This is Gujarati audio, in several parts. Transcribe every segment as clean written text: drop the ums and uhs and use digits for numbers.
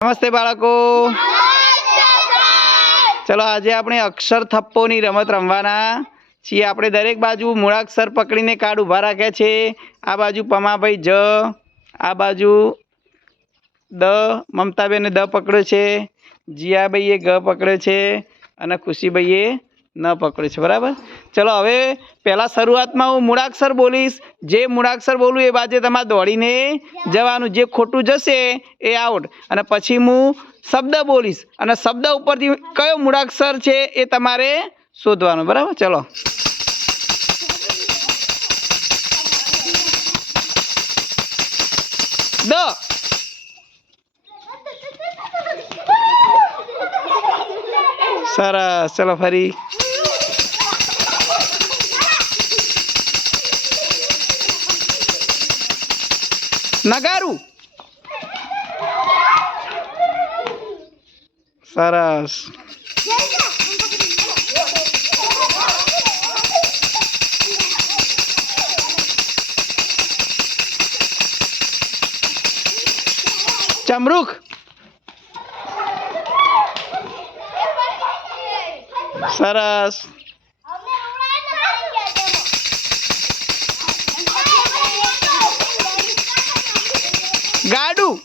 નમસ્તે બાળકો. ચલો આજે આપણે અક્ષર થપ્પોની રમત રમવાના છીએ. આપણે દરેક બાજુ મૂળાક્ષર પકડીને કાર્ડ ઊભા રાખ્યા છે. આ બાજુ પમાભાઈ જ, આ બાજુ દ, મમતાબેને દ પકડ્યો છે, જીયાભાઈએ ગ પકડ્યો છે અને ખુશીભાઈએ ન પકડ્યો છે. બરાબર. ચલો હવે પહેલાં શરૂઆતમાં હું મૂળાક્ષર બોલીશ. જે મૂળાક્ષર બોલું એ બાજુ તમારે દોડીને જવાનું. જે ખોટું જશે એ આઉટ. અને પછી હું શબ્દ બોલીશ અને શબ્દ ઉપરથી કયો મૂળાક્ષર છે એ તમારે શોધવાનો. બરાબર. ચલો દ. સરસ. ચલો ફરી. નગારું. સરસ. ચમરૂખ. સરસ. ગાડું.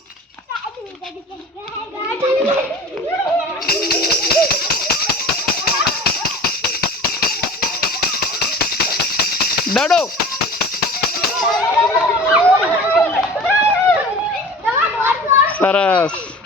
દડો. સરસ.